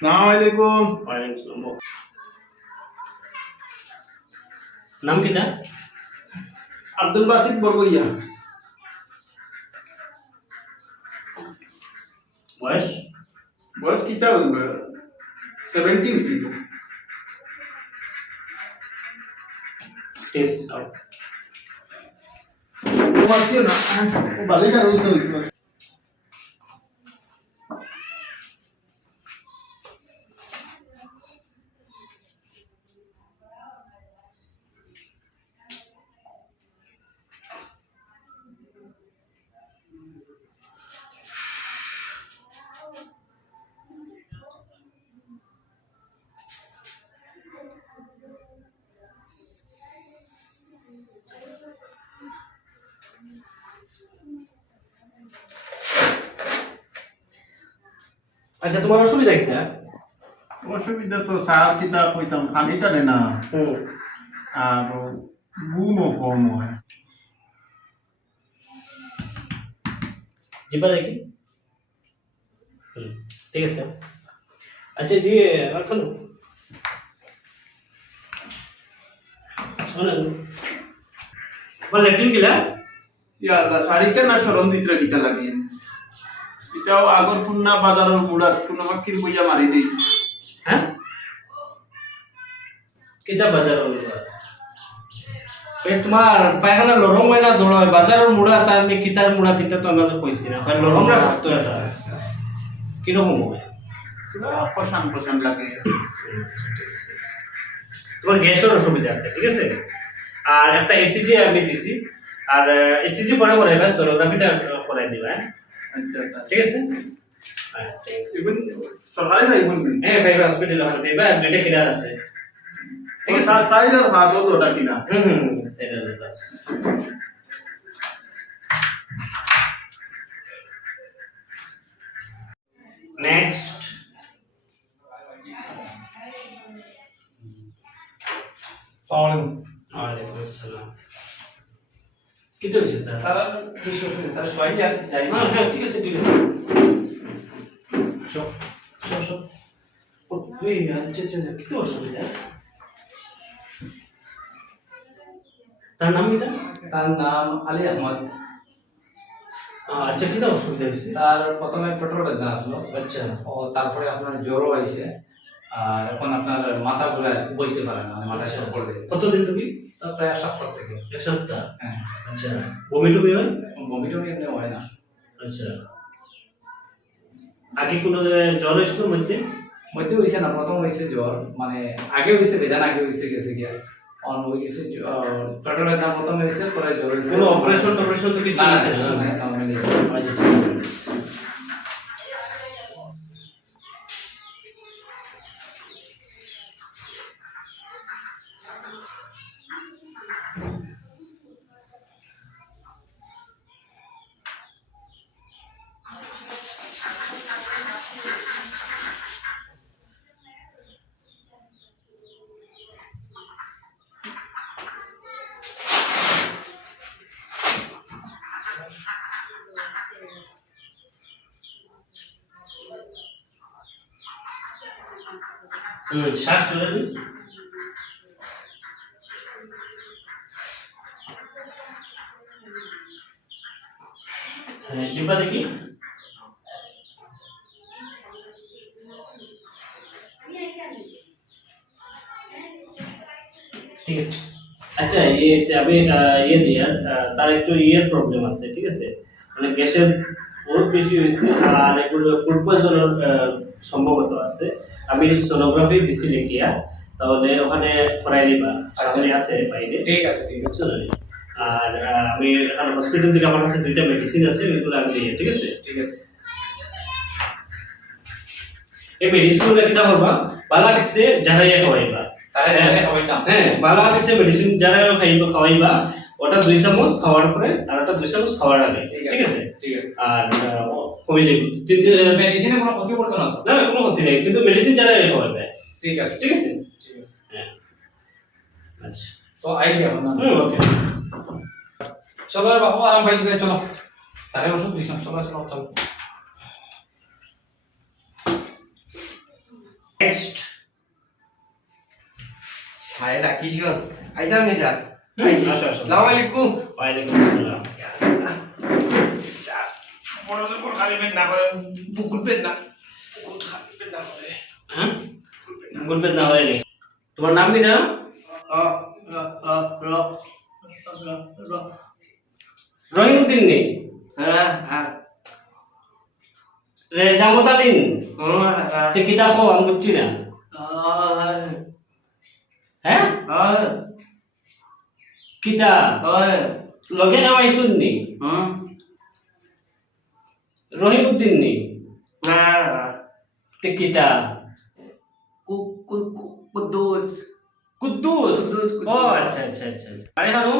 সালাম আলাইকুম নাম কিটা আব্দুল বাসিদ বড়বইয়া বয়স বয়স কিতা হইব সেভেন্টি হইছিল টেস্ট তোমার কি না ও ভালোই স্যার হইছে হইছিল আচ্ছা তোমার অসুবিধা কিটা অসুবিধা তো স্যার কিতা কইতাম খালি টানে না। হুম। আর বুমও কম হয়। জিপা দেখি। ঠিক আছে। আচ্ছা জি রাখুন। ল্যাট্রিন কিলা ইয়ালা শাড়ি কেন আর সরম দিতরা কিতা লাগিয়ে এটাও আগর ফুন্না বাজারের মুড়াত কোনো মাকির বইয়া মারি দিয়েছি। হ্যাঁ? কিতা বাজার হলো এ তোমার পায়খানা লরম হয় না দৌড় হয়। বাজারের মুড়া তার নি কিতার মুড়া তিতা তো আমরা তো কইছি না হয় লরম না শক্ত এটা কীরকম হয় পশান পশান লাগে। তোমার গ্যাসের অসুবিধা আছে ঠিক আছে? আর একটা এসিজি আমি দিছি। আর এসিজি পরে পরে এবার সোনোগ্রাফিটা করাই দিবা হ্যাঁ? আচ্ছা স্যার ঠিক আছে হ্যাঁ ঠিক আছে ইভেন সরকারি ভাই বলবেন হ্যাঁ ফাইবার হসপিটাল ওখানে ফাইবার দুইটা কিনার আছে ঠিক আছে সাইড আর ভাজ হতো ওটা কিনা হুম হুম হুম, সেটা বাস নেক্সট ওয়ালাইকুম আসসালাম কি তো সবাই যাই হ্যাঁ হ্যাঁ ঠিক আছে ঠিক আছে। তুই আচ্ছা আচ্ছা আচ্ছা, অসুবিধা তার নাম কিটা তার? নাম আলী আহমদ। আচ্ছা কি তো অসুবিধা হয়েছে? তার প্রথমে পেট্রোল বেদনা আসলো। আচ্ছা। ও তারপরে আপনার জ্বরও আইছে আর এখন আপনার মাথা ঘুরে বইতে পারে না মাথায় সব পড়ে কতদিন তুমি প্রায় এক সপ্তাহ থেকে। এক সপ্তাহ? হ্যাঁ। আচ্ছা। বমি টমি হয়? বমি এমনি হয় না আচ্ছা আগে কোনো জ্বর হয়েছিল মধ্যে মধ্যে হয়েছে না প্রথম হয়েছে জ্বর মানে আগে হয়েছে বেজান আগে হয়েছে গেছে গিয়া অন ওই কিছু বেদনা প্রথম হয়েছে পরে জ্বর হয়েছে কোনো অপারেশন টপারেশন তো কিছু। আচ্ছা ঠিক আছে হুম শ্বাস ধরে নিন। হ্যাঁ জিব্বা দেখি। ঠিক আছে। আচ্ছা ইয়ে আমি ইয়ে আর, তার একটু ইয়ের প্রবলেম আছে ঠিক আছে? মানে গ্যাসের বহুত বেশি হয়েছে আর এগুলো ফুড পয়জনের সম্ভবত আছে। আমি সোনোগ্রাফি দিছি লিখিয়া তাহলে ওখানে করাই দিবা। সামনে আছে বাইরে। ঠিক আছে ঠিক আছে? আর আমি এখানে হসপিটাল থেকে আমার কাছে দুইটা মেডিসিন আছে ওইগুলো আমি দিই ঠিক আছে? ঠিক আছে। এই মেডিসিনগুলো কিটা করবা? বালা ঠিকছে জানাইয়া খাওয়াইবা। তাহলে জানে খাওয়াইতাম। হ্যাঁ বালা ঠিকছে মেডিসিন খাইবা খাওয়াইবা। ওটা দুই চামচ খাওয়ার পরে আর ওটা দুই চামচ খাওয়ার আগে ঠিক আছে ঠিক আছে? আর কমে যাবে। মেডিসিনে কোনো ক্ষতি করতো না না না, কোনো ক্ষতি নেই কিন্তু মেডিসিন যারা ঠিক আছে। ঠিক আছে? ঠিক আছে। হ্যাঁ। আচ্ছা। তো আইডিয়া আপনার হুম ওকে চলো বাবু আরাম পাই দিবে চলো। সাড়ে ওষুধ দিছ চলো চলো চলো। নেক্সট সাহেব রাখিস আইতাম নি স্যার আসো আসো। সালাম আলাইকুম। ওয়ালাইকুম আসসালাম বড় বড় খালি পেট না করে পেট না বুকুল খালি পেট না করে। হ্যাঁ? গুলবেদ না হয়নি। তোমার নাম কি না অ অ অ র র রহিমউদ্দিন নেই হ্যাঁ হ্যাঁ। হ্যাঁ তে কিতা কো আমি বুঝছি না। হ্যাঁ? হ্যাঁ। কিতা? হ্যাঁ। লগে যাওয়াই শুননি হুম রহিমউদ্দিন নি না তে কিতা কু কু কু কুদ্দুস কুদ্দুস ও আচ্ছা আচ্ছা আচ্ছা আচ্ছা। আরে হানু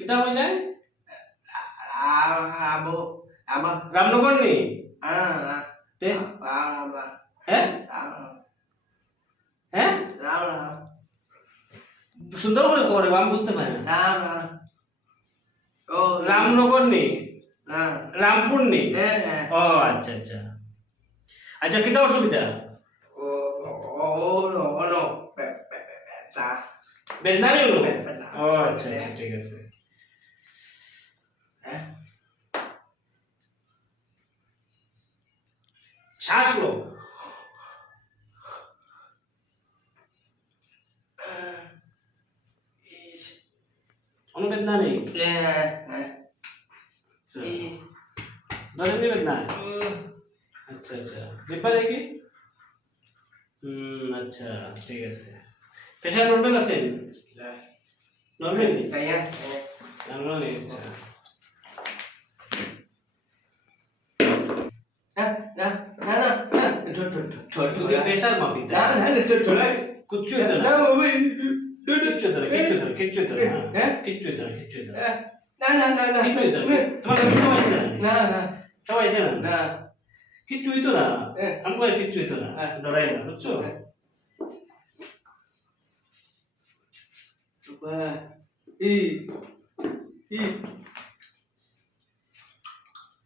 কিতা কইলে আবো আবা রামনগর নি হ্যাঁ তে হ্যাঁ হ্যাঁ সুন্দর করে করে আমি বুঝতে পারি না ও রামনগর নি না রামপুর নি হ্যাঁ ও আচ্ছা আচ্ছা। আচ্ছা কিতা অসুবিধা? ও বেদনা নেই আচ্ছা আচ্ছা ঠিক আছে। হ্যাঁ। শ্বাস লো কোনো বেদনা নেই ধরেন নি বেদনা আচ্ছা আচ্ছা জিপা দেখি হুম আচ্ছা ঠিক আছে প্রেশার নর্মাল আছে নর্মাল নর্মাল আচ্ছা nah nah nah dot dot dot তুই প্রেশার মাপি nah dot dot lagi কুচ্ছু না wait কিচ্ছু কিচ্ছু হতো হ্যাঁ? কিচ্ছু না কিচ্ছু না কিচ্ছু না তোমার কাছে কিচ্ছু হইতো না হ্যাঁ। আমাকে আর কিচ্ছু হইতো না হ্যাঁ। ডরাই না বুঝছ না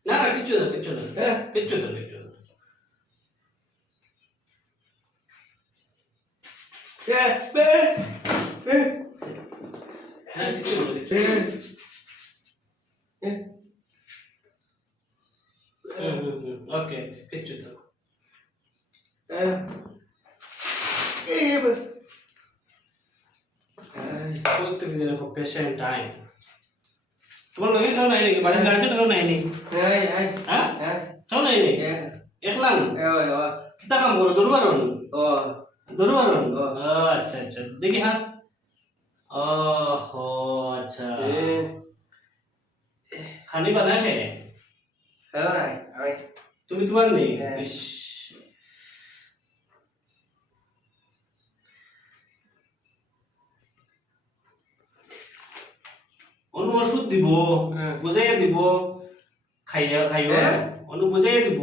না কিচ্ছু না কিচ্ছু না eh কিচ্ছু না কিচ্ছু না eh eh eh হ্যাঁ eh হুম, ওকে কিচ্ছু eh eh প্রত্যেক দিনে পেশেন্ট টাইম তোমার লগে খাও নাই নাকি বাড়ির গাড়ি খাও নাই নি ai ai হ্যাঁ eh খাও নাই নি eh একলান oh oh কিতা কাম করো oh দরবারন ও। আচ্ছা আচ্ছা দেখি হাত আচ্ছা। eh খানি বানা কে? hello này ai তুমি তোমার নেই? হ্যাঁ। অনু ওষুধ দিব হ্যাঁ। বুঝাইয়া দিব। খাইয়া খাইও হ্যাঁ। অনু বুঝাইয়া দিব।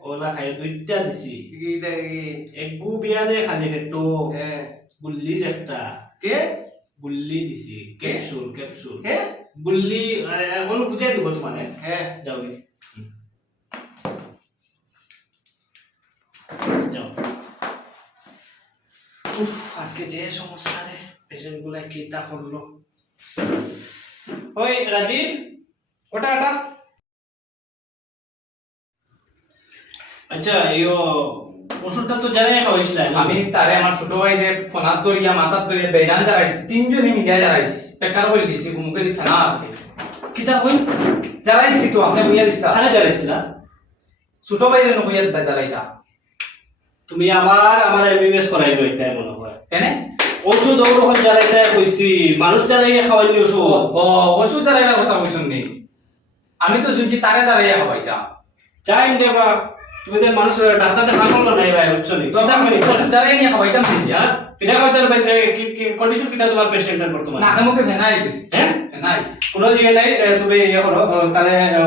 ওলা খাইয়া দুইটা দিছি। lagi একগু বিয়ানে খালি পেটো বুল্লিস একটা। ke বুল্লি দিছি। ক্যাপসুল ক্যাপসুল eh বুল্লি অনু বুঝাই দিব তোমারে। eh যাও যাও। উফ আজকে যে সমস্যা রে পেশেন্টগুলা কি তা করল। ওই রাজীব ওটা ওটা। আচ্ছা ইয়ো ওষুধটা তো জানাই খাওয়াইছিল আমি তারে আমার ছোট ভাইরে ফোনার দরিয়া মাথার দরিয়া বেজান জ্বালাইছি। তিনজনে মিলিয়া জ্বালাইছি। বেকার বলে দিছি মুখে দি ফেনা আর কি। কিতা কই জ্বালাইছি তো আপনি বুঝিয়া দিছিলা? খানে জ্বালাইছিল? ছোট ভাইরে নবইয়া দিতা জ্বালাইতা। তুমি আবার আমার এমবিবিএস করাইলো এটাই মনে হয়। কেনে? ওষুধ ওরকম জ্বালাইতে কইছি মানুষ জ্বালাইয়ে খাওয়াইনি ওষুধ ও ওষুধ জ্বালাইলা কথা বলছেন নি? আমি তো শুনছি তারে জ্বালাইয়া খাবাইতা চাই দেবা। তুমি তো মানুষ ডাক্তার দেখা করল নাই ভাই বুঝছ নি কথা আমি কইনি ওষুধ জ্বালাই নিয়ে খাবাইতাম না হ্যাঁ পিঠা খাইতে পারবে কি কি কন্ডিশন কিটা তোমার পেশেন্টের বর্তমানে নাকে মুখে ফেনা গেছি হ্যাঁ ফেনা গেছি কোনো ইয়ে নাই তুমি ইয়ে করো তাহলে ও,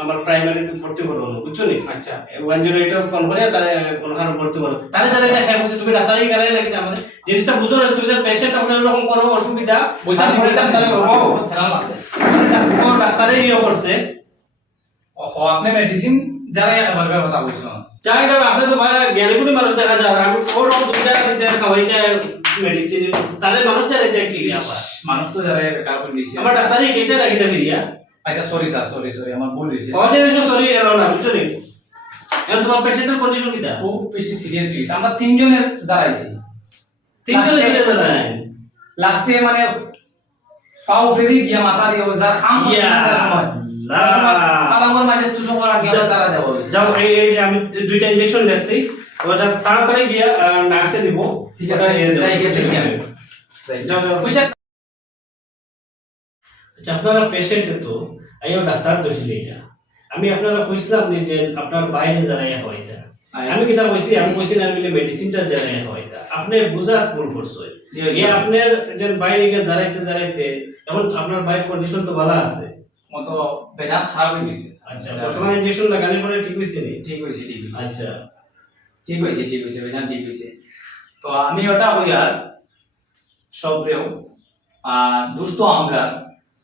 আমার প্রাইমারিতে ভর্তি করো বুঝছ নি আচ্ছা ওয়ান জিরো এইট ফোন করে তাহলে ওখানে ভর্তি করো তাহলে যারা দেখা তুমি ডাক্তারই গেলে নাকি আমাদের জিনিসটা বুঝো না তুমি পেশেন্ট আপনার এরকম করো অসুবিধা ডাক্তারে ইয়ে করছে আপনি মেডিসিন যারা খাবার কথা বলছেন চাই না আপনি তো ভাই জ্ঞানীগুলি মানুষ দেখা যায় আমি ওর দুইটা দিতে খাওয়াইতে মেডিসিন তাদের মানুষ জানাইতে কি আবার মানুষ তো যারা বেকার করে দিয়েছে আমার ডাক্তারি কেটে রাখিতে ফিরিয়া আচ্ছা সরি স্যার সরি সরি আমার ভুল হয়েছে অজেনেশন সরি এলো না বুঝছ নি? এখন তোমার পেশেন্টের কন্ডিশন কিটা খুব বেশি সিরিয়াস হয়েছে আমরা তিনজনে দাঁড়াইছি তিনজন Last দিলে লাস্টে মানে পাও ফেরি দিয়া মাথা দিয়ে ও যা খাম সময়। আমি দুইটা ইনজেকশন দিয়েছি। ওটা তাড়াতাড়ি গিয়া নার্সে দিব। ঠিক আছে, ইয়ে আচ্ছা আপনারা পেশেন্ট তো আইও ডাক্তার আমি আপনারা কইছিলাম যে আপনার বাইরে জানাই হয় এটা আমি কিতা কইছি আমি কইছি না মিলে মেডিসিনটা জানাই হয় এটা আপনি বুঝা ভুল করছ। আপনার যে বাইরে গিয়ে জানাইতে জানাইতে এখন আপনার বাইক কন্ডিশন তো ভালো আছে। মতো বেজান খারাপ হয়ে গেছে। আচ্ছা বর্তমানে ইনজেকশন লাগানোর পরে ঠিক হইছে নি ঠিক হয়েছে ঠিক হয়েছে। আচ্ছা। ঠিক হয়েছে ঠিক হয়েছে বেজান ঠিক হয়েছে। তো আমি ওটা হই আর সবরেও আর দুস্থ আমরা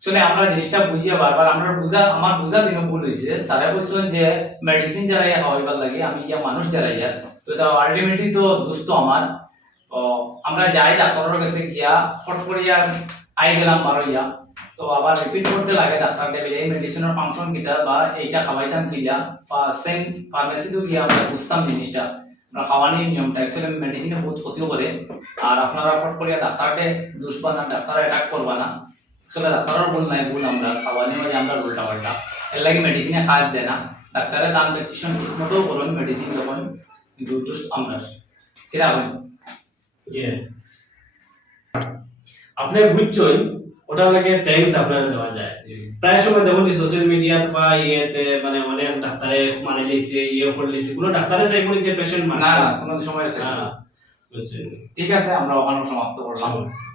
চলে আমরা জিনিসটা বুঝিয়ে বারবার আমরা বুঝা আমার বুঝা দিন ভুল হয়েছে। স্যারে বলছেন যে মেডিসিন যারা খাওয়াইবার লাগে আমি ইয়া মানুষ যারা ইয়া তো এটা আলটিমেটলি তো দুস্থ আমার। তো আমরা যাই ডাক্তারের কাছে গিয়া ফট করে ইয়া আই গেলাম বারো ইয়া। তো আবার রিপিট করতে লাগে ডাক্তার দেবে এই মেডিসিনের ফাংশন কিটা বা এইটা খাওয়াইতাম কিলা, বা সেম ফার্মেসিতেও গিয়ে আমরা বুঝতাম জিনিসটা। আমরা খাওয়ানোর নিয়মটা। অ্যাকচুয়ালি মেডিসিনে বহুত ক্ষতিও করে। আর আপনারা ফট করিয়া ডাক্তারকে দুষবা না ডাক্তার অ্যাটাক করবা না। আসলে ডাক্তারের ভুল নাই, ভুল আমরা। খাওয়ানোর মাঝে আমরা উল্টা পাল্টা এর লাগে মেডিসিনে কাজ দেয় না। ডাক্তারের দাম প্রেসক্রিপশন ঠিক মতো করুন মেডিসিন যখন কিন্তু দুষ আমরা কিরা হয় আপনি বুঝছই ওটার লাগে থ্যাঙ্কস আপনারা দেওয়া যায়। প্রায় সময় দেখুন সোশ্যাল মিডিয়াতে বা ইয়েতে মানে অনেক ডাক্তারে মানে লিখছে ইয়ে করে লিখছে কোনো ডাক্তারে চাই করে যে পেশেন্ট মানে না কোনো সময় আছে হ্যাঁ ঠিক আছে আমরা ওখানে সমাপ্ত করলাম। সমাপ্ত।